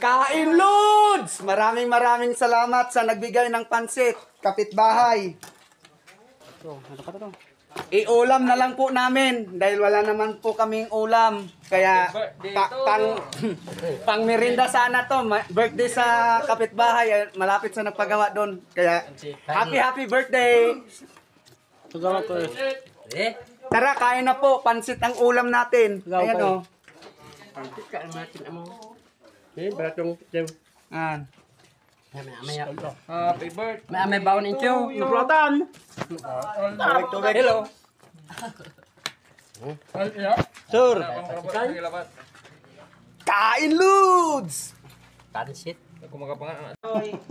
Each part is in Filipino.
Kain Lods! Maraming salamat sa nagbigay ng pansit, kapitbahay. Iulam na lang po namin dahil wala naman po kaming ulam. Kaya pang merinda sana to. Birthday sa kapitbahay, malapit sa nagpagawa doon. Kaya happy birthday! Tara, kain na po. Pansit ang ulam natin. Ayan o. Pansit ka natin mo. Beratong tew. Happy birthday. May bawon inyo. Naplatan. Hello. Sir. Kain Lods! Pansit.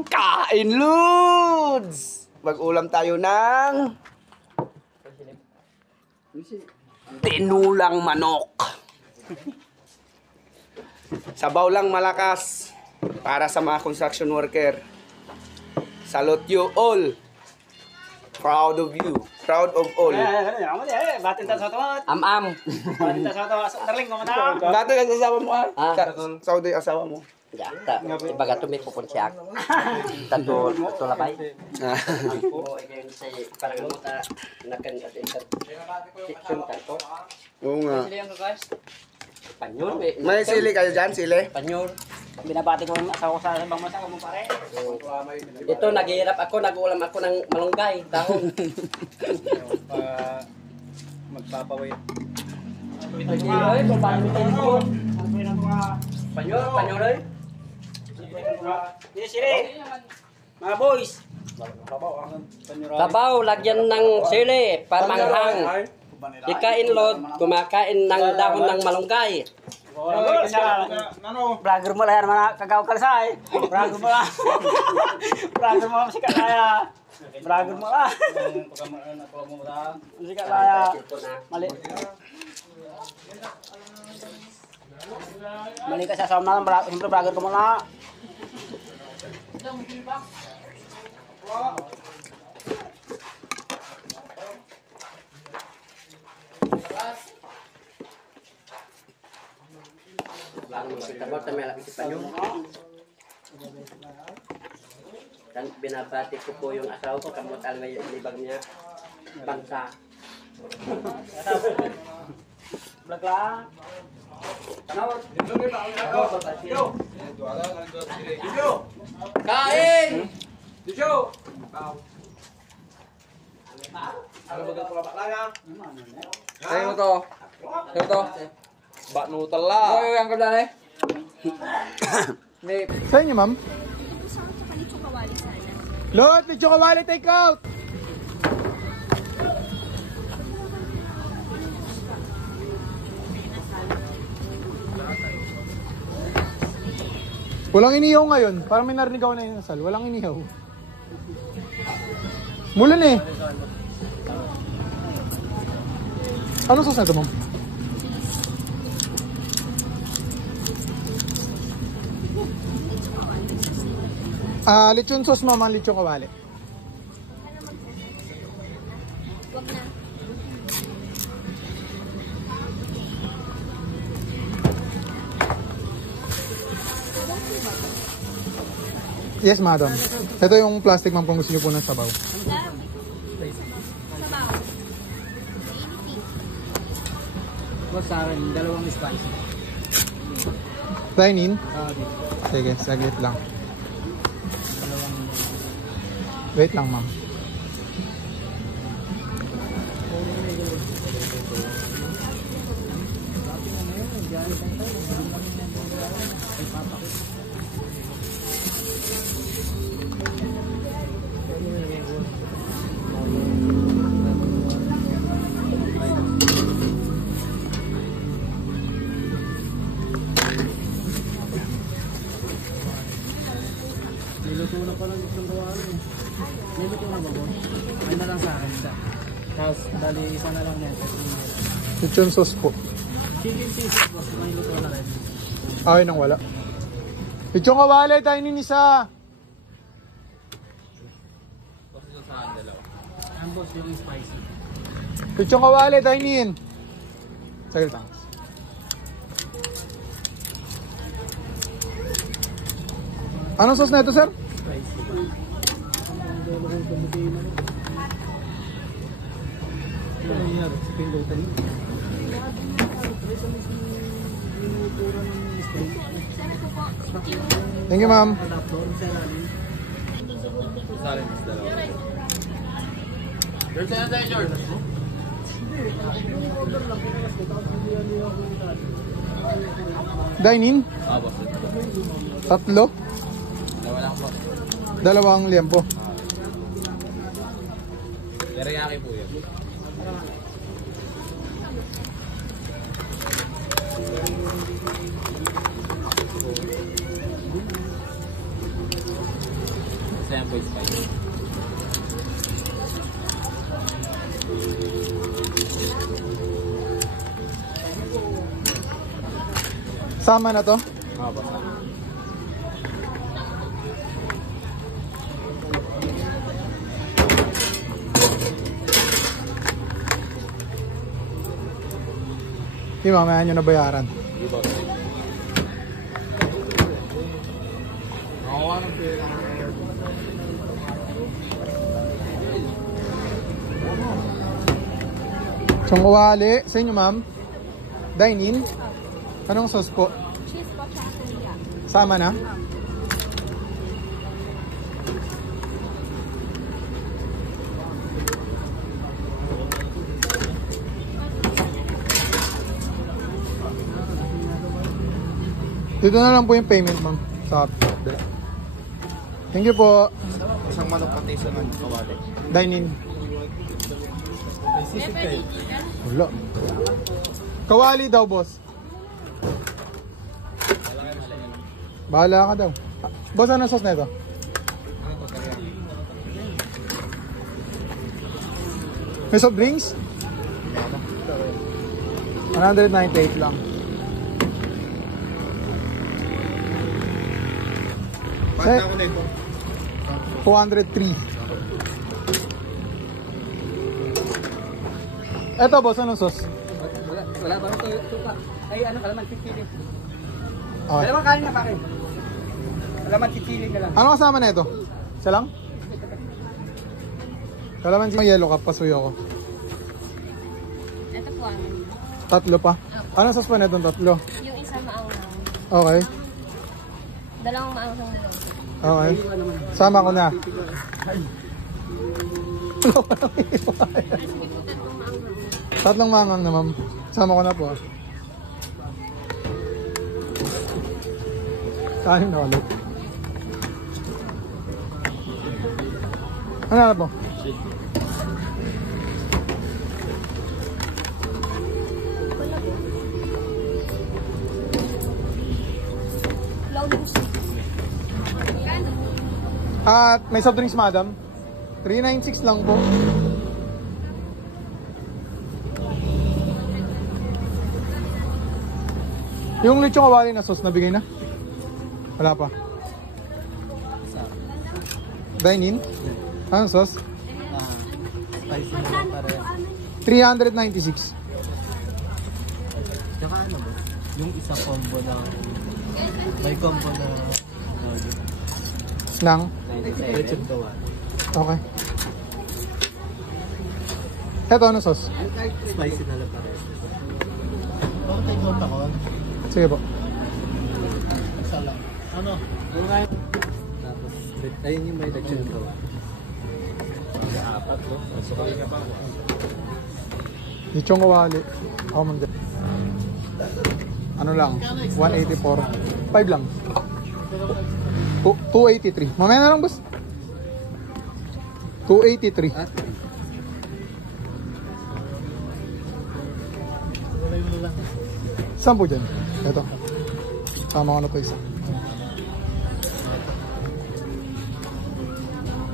Kain Lods! Mag-ulam tayo ng tinulang manok. Sabaw lang malakas para sa mga construction worker. Salute you all. Proud of you. Proud of all. Batin ta sa tumat. Am. Batin ta sa tumat. Darling ko mata. Dati ang asawa mo Saudi asawa mo. Jata. Ibaga to may pupun siya. Tato labay. Ako ay sa parang muta nakan at kitchen tanto. Oo nga. Panyol. May sili kayo dyan, sili? Panyol. Binabati ko ang asawa ko sa ibang masa ko mo pare. Ito naghihirap ako, nag-ulam ako ng malunggay, dahon. Magpapawait. Ay, kung paano ito? Panyol eh. Yes, sili. Mga boys. Sabaw, lagyan ng sili, pamanghang. Ikain Lord, kumakain ng dahon ng malunggay. Vlogger mo lang yan, mga kagaw kalsay. Vlogger mo lang. Vlogger mo lang, sikat laya. Vlogger mo lang. Sikat laya. Mali. Mali ka sa sama lang, siyempre vlogger ko mo lang. Dan binabati ko po yung asawa ko, kamot alay yung libag niya, bangsa. Vlog lang. Kain! Sa'yo mo to. Sa'yo to. Bak Nutella. Oh, yang ka dyan eh. Sa inyo, ma'am? Lot, lechon kawali take out! Walang inihaw ngayon. Parang may narinig ako na yung nasal. Walang inihaw. Mulan eh. Ano sauce na ito, ma'am? Lechon sauce, ma'am. Ang lechon kawali. Wag na. Yes, madam. Ito yung plastic, ma'am, kung gusto niyo po ng sabaw. Sabaw. Boss sa akin, dalawang spicy. Dine-in? Sige, saglit lang. Wait lang, ma'am. Niluto na pala itong kawali. Niluto na ba po? Ay na lang sa akin isa. Tapos, dali isa na lang yan. Lechon sauce po. Chicken pieces boss, niluto na rin. Ay, nang wala. Lechon kawali, dine-in isa. Ang boss yung spicy. Lechon kawali, dine-in. Saglit lang. Anong sauce na ito, sir? Thank you, ma'am. Dine-in? Tatlo? Dalawang liempo. Teriyaki po yun. Saan po spicy? Sama na to? Basta. Hindi, mamaya nyo nabayaran. Sungkawali, sa inyo ma'am. Dine-in. Anong sauce po? Cheese po siya sa liya. Sama na? Dito na lang po yung payment, ma'am. Sa thank you po. Isang manok pati sa kawali. Dine-in. Wala. Kawali daw, boss. Bahala ka daw. Boss, anong sauce na ito? May soft drinks? 198 lang. Say, 203. Eto, boss, anong sauce? Wala ba? Tuka. Ay, ano, kalaman, pipili. Okay. Dalawang kanin na pare. Kalaman, pipili na lang. Ano kasama na ito? Isa lang? Kalaman si yellow cup, pasuyo ko. Ito po ano. Tatlo pa. Anong sauce pa na itong tatlo? Yung isa maanghang. Okay. Dalawang maanghang na lang. Okay. Sama ko na. Sige po, tatlong maanghang. Tatlong mangang na, ma'am. Sama ko na po. Kanin na ulit. Ano na po? At may soft drinks, madam. 396 lang po. Yung lechong kawali na sauce, nabigay na? Wala pa. Dine-in? Anong sauce? Spicy na lang para. 396. Tsaka ano ba? Yung isa combo ng... May combo na... Lang? Lechon kawali. Okay. Eto, ano sauce? Spicy na lang para. Bakit tayo nota ko? Sige po. Isa lang. Ano? Tapos, ayun yung may lechon kawali. Apat, no? Sukali ka pa. Lechong kawali. Ako man din. Ano lang? 184. 5 lang. 283. Mamaya na lang, boss. 283. Saan po dyan? Ito. Tama ko na po isa.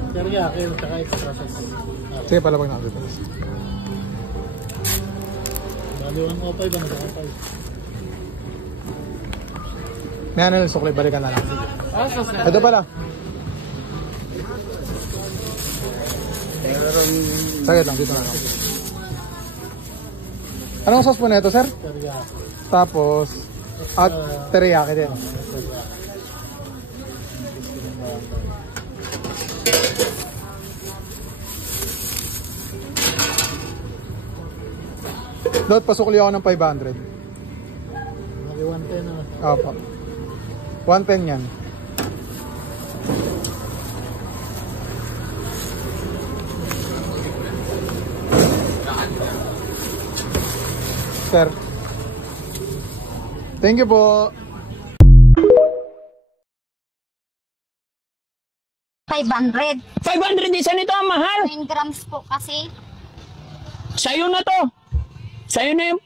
Teriyaki, tsaka extra sauce. Sige pala pag nakakita. Baliwan ko pa, ibang nasa pa. May ano yung sukli, balikan na lang. Sauce na. Ito pala. Sagit lang, dito na lang. Anong sauce po na ito, sir? Teriyaki. Tapos, at teriyaki din. Dot, pasukli ako ng 500. Okay, 110 na. Opo. 110 yan. Sir. Thank you po. 500. 500 isa nito ang mahal. 9 grams po kasi. Sa'yo na to. Sa'yo na yung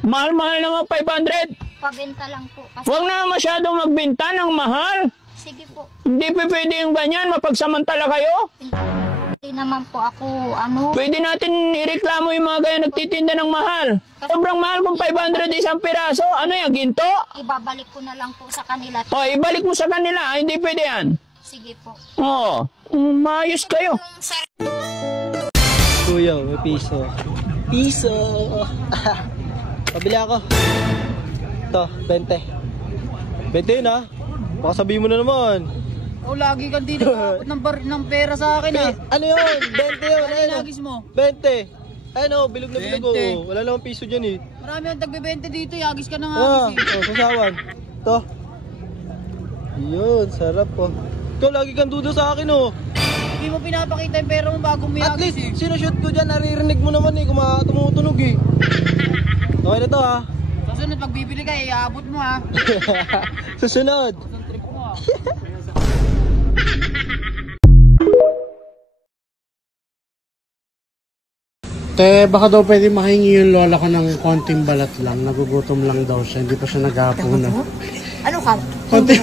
mahal-mahal naman 500. Pabenta lang po kasi. Huwag na masyadong magbenta ng mahal. Sige po. Hindi pa pwede yung ganyan, mapagsamantala kayo. Hindi naman po ako Pwede natin ireklamo yung mga ganyan nagtitinda ng mahal. Sobrang mahal kung 500 isang piraso. Ano yan, ginto? ibabalik ko na lang po sa kanila. O, ibalik mo sa kanila. Hindi pwede yan. Sige po. Oo, maayos kayo. Kuya, may piso. Piso! Pabili ako. Ito, 20. 20 yun ha? Baka sabihin mo na naman. Oh, lagi kang di nakakapot ng pera sa akin ah. Ano yun? 20 yun. Ano Ayun, nagis mo? 20. Ayun o, bilog na bilog 20. o. Wala namang piso dyan eh. Marami ang tagbe-20 dito, yagis ka na nga. Ah, oh, sasawan. Ito. Yun, sarap po. Ikaw lagi kang dudo sa akin oh. Hindi mo pinapakita yung pera mo bago may At yagis least, sinushoot ko dyan, naririnig mo naman eh, kung tumutunog eh. Okay na to ha. Susunod, pag bibili ka, iabot mo ha. Susunod. Ang trip mo ha. Te, baka daw pwede makahingi yung lola ko ng konting balat lang. Nagugutom lang daw siya. Hindi pa siya naghapunan. Ano ka? Konting,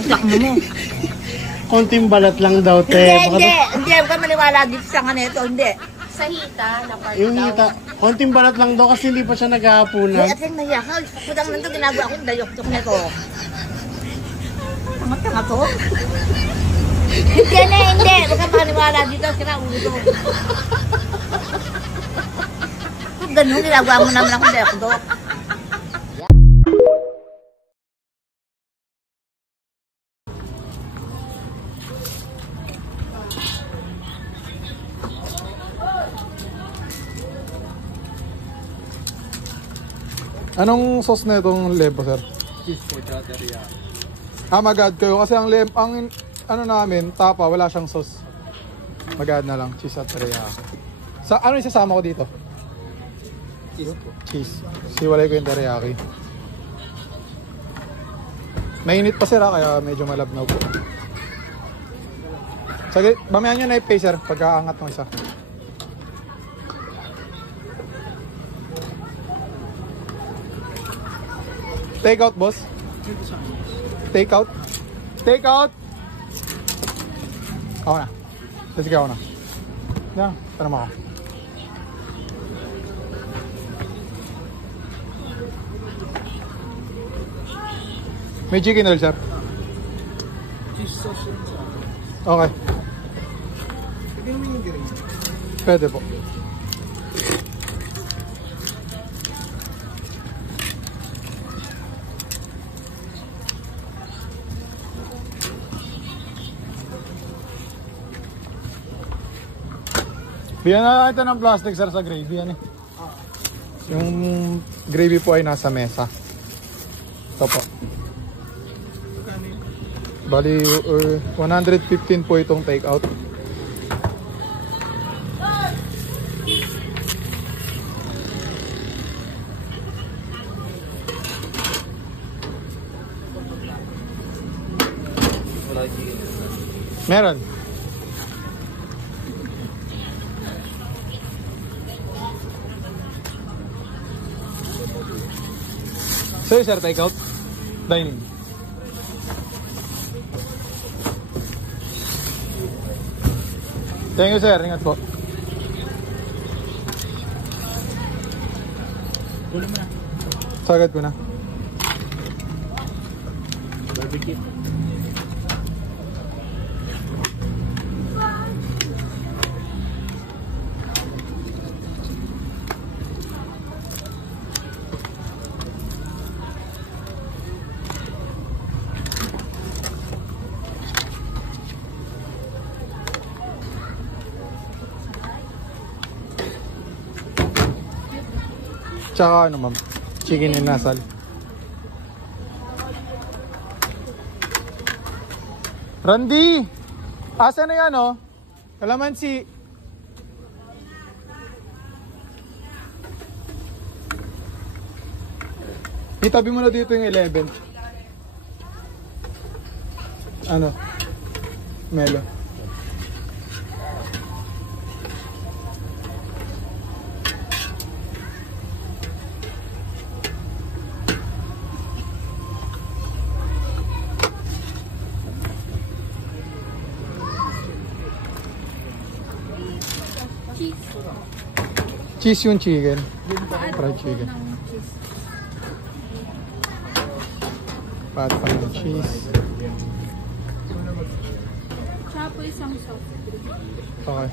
konting balat lang daw, te. Baka daw- Hindi ka maniwala dito sa kanito, hindi. Sa hita, na part yung daw. hita, konting balat lang daw kasi hindi pa siya naghapunan. Atin mahiya ka. Pudang nandun ginagawa akong dayok-tok na ito. Tanga-tanga to. Hindi. Huwag ka maniwala dito. Kinaulo. Kung ganun, ginagawa mo naman akong dayok-tok. Anong sauce na itong lebo, sir? Mag-add kayo kasi ang ano namin, tapa, wala siyang sauce. Mag-add na lang, cheese at teriyaki. Sa ano isasama ko dito? Cheese. Siwalay ko yung teriyaki. Mainit pa sila kaya medyo malabnaw po. Sige, bamayan nyo na i-pay sir pagkaangat ng isa. Take out, boss. Take out. Take out. Ako na. Sige, ako na. Yan, tanong ako. May chicken oil, sir. Okay. Pwede po. Bigyan na ito ng plastic sir sa gravy yan eh. Yung gravy po ay nasa mesa. Ito po. Bali 115 po itong take out. Meron. So sir, take out. Dining. Thank you sir, ingat po. Sagad ko na. Barbecue. Tsaka ano ma'am? Chicken inasal. Randy! Asa na yan oh? Kalamansi. Itabi mo na dito yung 11. Ano? Melo. Cheese yung chicken. Fried chicken. Pat pa yung cheese. Tsaka po isang soft drink. Okay.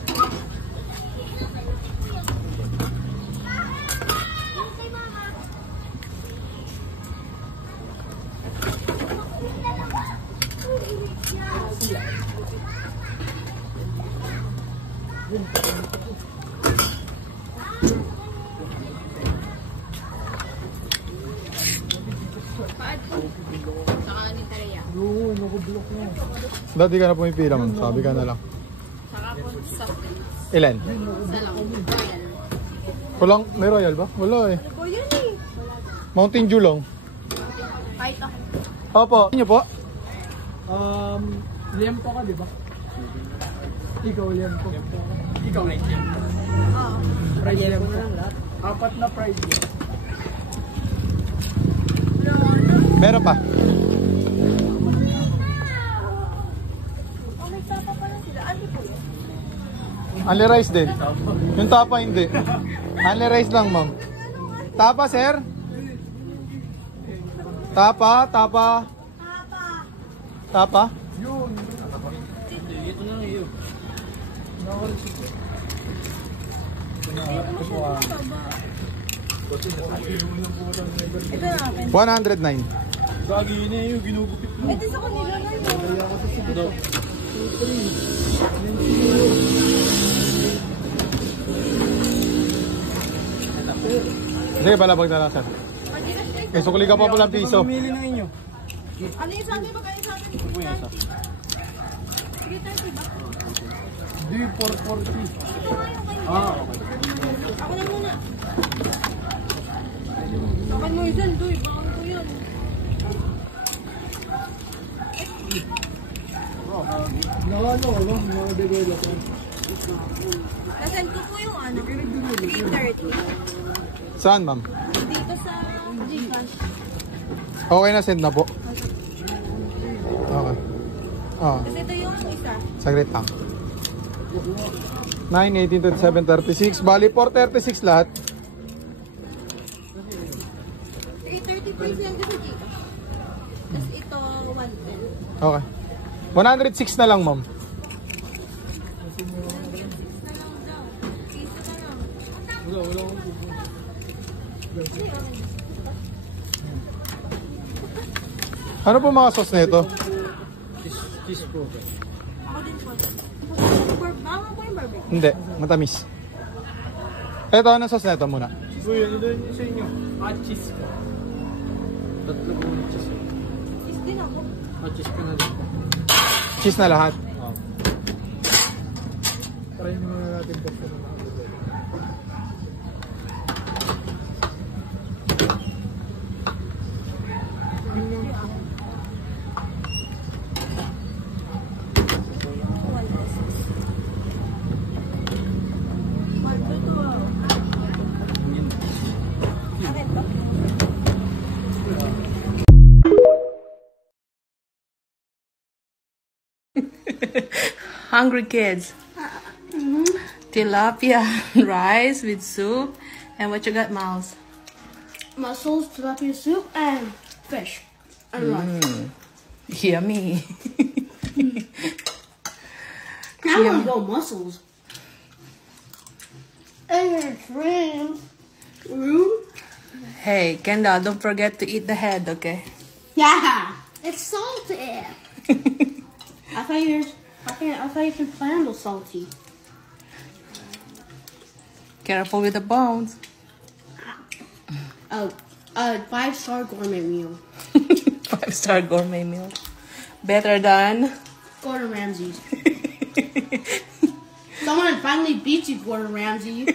Dati ka na pumipila ma'am, sabi ka na lang. Saka po soft drink. Ilan? Isa lang. Walang, may royal ba? Wala eh. Ano po yun eh? Mountain Dew lang. Kahit ako. Opo. Inyo po? Liempo ka, di ba? Ikaw, liempo. Ikaw, liempo. Oo. Fried liempo. 4 na fried liempo. Meron pa. May tapa pa lang sila. Ano po yun? Only rice din. Yung tapa hindi. Only rice lang ma'am. Tapa sir? Tapa? Tapa? Ito na yun. 109. Gagi yun eh, yung ginugupit mo. Ito sa kanila na yun. Sige, balabag na lang sir. May sukli ka pa palang piso. Pumili na inyo. Ano yung sabi? Magkano yung sabi? 330. 330 ba? Di, 440. Ito nga yung kayo. Ako na muna. Bakit mo yun dyan, Doy? Bakit ko yun? Mga developer. Nasend ko po yung ano, 330. Saan ma'am? Dito sa Gcash. Okay na, send na po. Okay. Kasi ito yung isa. Saglit lang. 9, 18, 27, 36. Bali, 436 lahat. 330 po yung send ko sa Gcash. Tapos ito, 110. Okay. 106 na lang ma'am. Ano po mga sauce na ito? Cheese po. Ako din po. Baka po yung barbecue. Hindi, matamis. Ito, ano sauce na ito muna? Uy, ano doon sa inyo? Cheese po. Tatlo po ng cheese. Is din ako. Cheese ka na din. Cheese na lahat. Try nyo na natin po sa mga. Hungry kids. Tilapia rice with soup. And what you got, Miles? Mussels, tilapia soup, and fish. And rice. Yummy. I want to go mussels. And shrimp. Hey, Kendall, don't forget to eat the head, okay? Yeah, it's salty. I thought you could handle salty. Careful with the bones. 5-star gourmet meal. 5-star gourmet meal. Better than... Gordon Ramsay's. Someone finally beat you, Gordon Ramsay.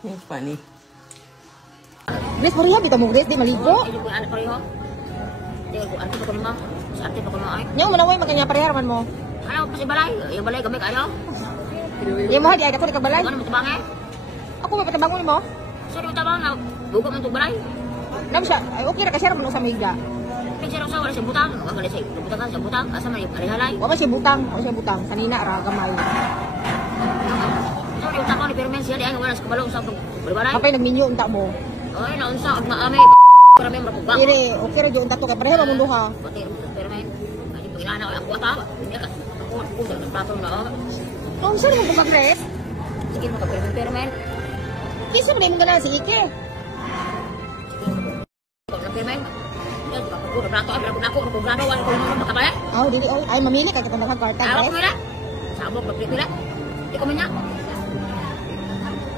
You're funny. Grace, mariha, di ka mo, Grace, di maligo. Nyaw, manaway, magkanya pareharaman mo. Ano, kasi balay? Yung balay, gamay kayo? Yung mahal, di ay ka balay. Ano mo tabang eh? Ako may patabangon mo. Sorry, tabang na, buko mo itong balay. Nam siya, ay okay ra kasi raman sa Migda. Picture sa wala siya butang. Wala siya butang ka, siya butang. Asa man yung halay. Wala siya butang. Kanina ra gamay. Sorry, yung tabang ni Permen siya, di ay wala sa kabalong sa balay. Kapay nagminyo unta mo. Oy, naunsa, ag maamay. Para may mapugba. Dire, okay ra jud unta to kay pareha ra mundo ha. Pati Permen. Ay, pagilana ko ako ata. Hindi ka. Ako sa platong na. Kung saan mo ba, Grace? Sige mo ka Permen. Kisa mo din gana si Ike. Permen. Ako wala ko nung makabaya. Oh, dili ay mamili kay katong karta. Ako pila. Sabog ba pila? Di ko man niya.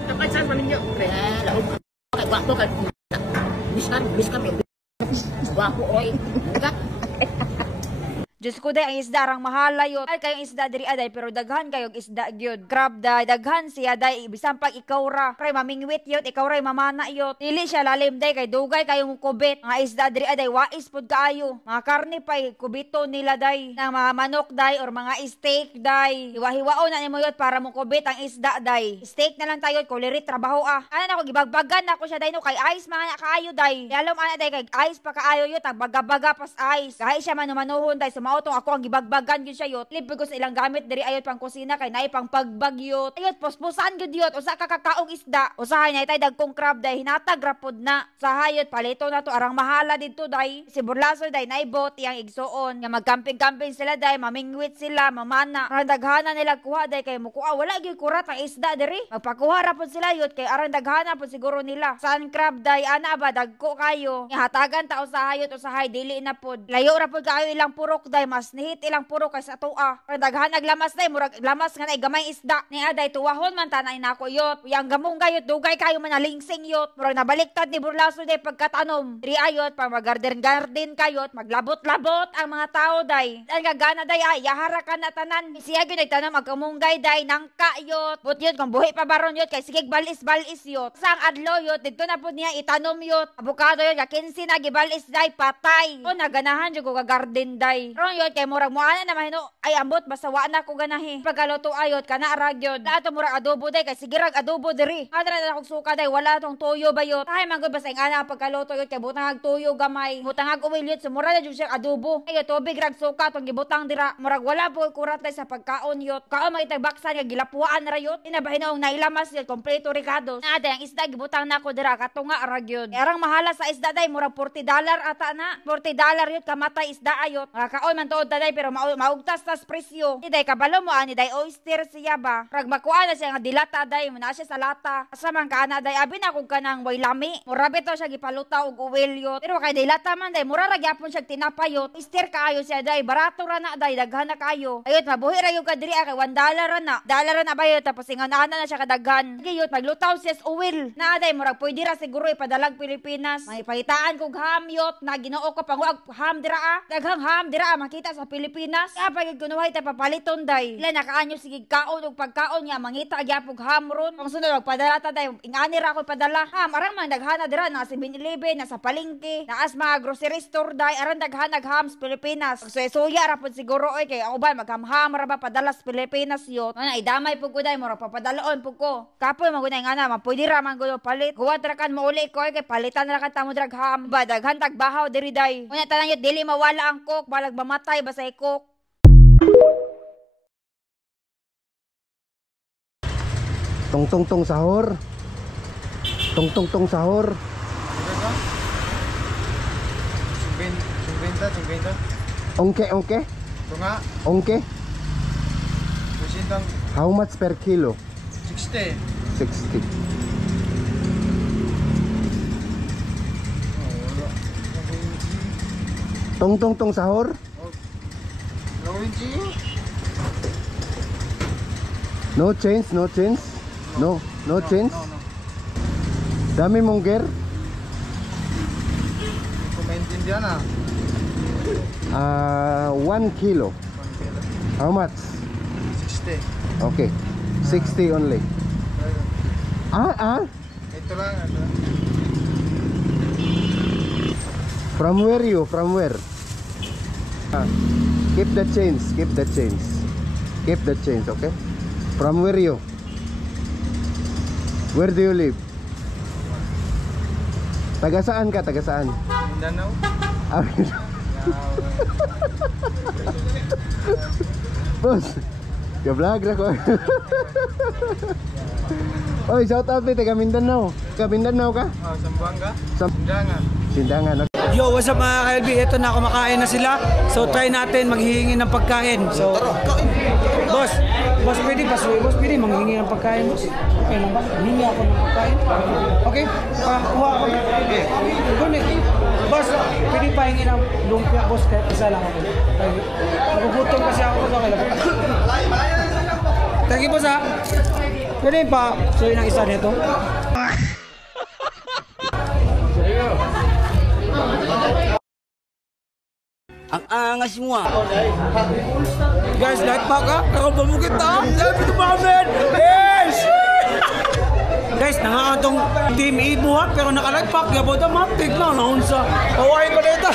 Tapos saan maminyo? Laog. Kay guwapo kay biskan. Guwapo oy. Ka? Diyos ko day, ang isda arang mahala yun. Ay kayong isda diri aday, pero daghan kayong isda gyud. Crab day, daghan siya day, bisan pag ikaw ra. Kay mamingwit yun, ikaw ray mamana yun. Dili siya lalim day, kay dugay kayong kubit. Mga isda diri aday, wais pod kaayo. Mga karne pay, kubito nila day. Ng mga manok day, or mga steak day. Hiwa-hiwao na nimo yun para mo kubit ang isda day. Steak na lang tayo, kulirit, trabaho ah. Ano na ako, gibagbagan na ako siya day no, kay ice mga kaayo day. Yalom ana day, kay ice pa kaayo yun, tagbaga-baga pas ice. Kahit siya manumanuhon day, mao ako ang gibagbagan gyud siya yot. Libre ko sa ilang gamit diri ayot pang kusina kay naay pang pagbagyot. Ayot posposan gyud yot usa ka kakaong isda. Usahay na tay dagkong crab day hinatag rapod na. Sa hayot palito na to arang mahala didto day. Si Burlaso day naay bot yang igsuon nga magcamping-camping sila day, mamingwit sila, mamana. Arang daghana nila kuha day kay mukuha wala gyud kurat ang isda diri. Magpakuha rapod sila yot kay arang daghana pod siguro nila. Saan crab day ana ba dagko kayo. Hatagan ta sa hayot usahay dili na pod. Layo rapod kayo ilang purok day mas nihit ilang puro kay sa tuwa. Pero daghan naglamas day murag lamas nga nay gamay isda. Ni aday tuwahon man tanay nako yot. Yang gamong gayot dugay kayo man nalingsing yot. Murag nabaliktad ni Burlaso day pagkatanom. Diri ayot pag mag-garden kayot, maglabot-labot ang mga tao day. Ang gagana day ay yahara ka na tanan. Siya gyud nagtanom agkamunggay day nangka yot. But yot kung buhi pa baron yot kay sige balis-balis yot. Sang adlaw yot didto na pud niya itanom yot. Abukado yot ka 15 na gibalis day patay. O naganahan jud ko ka garden day. Ron yot kay murag mo ana na mahino ay ambot basta wa na ko ganahi. Pagkaluto ayot kana ragyod. Lato murag adobo day kay sige rag adobo diri. Adra na akong suka day wala tong tuyo bayot. Ay man gud basta ing ana pagkaluto yot kay butang tuyo gamay. Butang uwil yot sumura na jud siya adobo. Ay tubig rag suka tong gibutang dira. Murag wala po kurat day sa pagkaon yot. Kaon magitag baksan nga gilapuan ra yot. Inabahinong nailamas yot kompleto ricados. Na day ang isda gibutang nako dira katunga ragyod. Arang mahala sa isda day murag $40 ata na. $40 yot kamatay isda ayot. Kaon man tuod day pero maugtas tas presyo. Di day kabalo mo ani day oyster siya ba. Rag makuha na siya nga dilata day mo na siya sa lata. Asa man ka ana day abi na kog kanang way lami. Murabe to siya gipaluta og uwelyot. Pero kay dilata man day mura ra gyapon siya tinapayot. Oyster kaayo siya day barato ra na day daghan na kayo. Ayot mabuhi ra yung kadiri kay $1 ra na. $1 na bayot tapos ingana na siya kadaghan. Giyot maglutaw siya sa uwil. Na day murag pwede ra siguro ipadalag Pilipinas. May pahitaan kog hamyot na Ginoo ko panguag ham dira daghang ham dira makita sa Pilipinas. Kaya pag kunuhay tayo papaliton day. Ila nakaanyo sige kaon o pagkaon niya mangita gyapog hamron. Kung sunod magpadala ta day ingani ra ko padala. Ham arang man daghana dira na 7-Eleven na sa palengke. Naas mga grocery store day arang daghan nagham sa Pilipinas. Suya ra pud siguro oy kay ako ba maghamham ra ba padala sa Pilipinas yot. Ana idamay pud ko day mura papadalaon pud ko. Kapoy man gud ngana mapwede ra man gud palit. Huwat ra kan mo uli ko kay palitan ra kan tamo dragham. Ba daghan tagbahaw diri day. Unya tanan yot dili mawala ang cook balag mamatay basta cook. Tong sahur. Tong sahur. 50. Ongke. Tunga. Ongke. Kusintang How much per kilo? 60. 60. Tong sahur. No change. No change. Dami mong gear? Kung maintindihan na. 1 kilo. How much? 60. Okay. 60 only. Ito lang. From where you? From where? Keep the change. Keep the change. Keep the change, okay? From where you? Where do you live? Taga saan ka? Taga saan? Mindanao. Boss, ka-vlog na ko. Oy, shout out taga Mindanao. Taga Mindanao ka? Sambuanga. Sindangan. Sindangan. Yo, what's up mga ka-LB? Ito na, kumakain na sila. So try natin maghihingi ng pagkain. So, boss, pwede ba? Boss, pwede manghingi ng pagkain, boss? Okay lang ba? Hingi ako ng pagkain. Okay? Kuha ako. Kunin. Boss, pwede pa hingi ng lumpia, boss, kahit isa lang ako. Nagugutom kasi ako, boss. Okay lang. Thank you, boss, ha? Pwede pa suyo ng isa nito. Ang angas mo ah. Guys, light pa ka? Kakabamukit na? Sabi ito ba kami? Yes! Guys, nangakatong Team 8 buhat pero nakalagpak. Gabo da matik na. Naunsa. Kawain ko dito.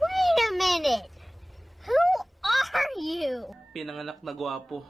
Wait a minute. Who are you? Pinanganak na gwapo.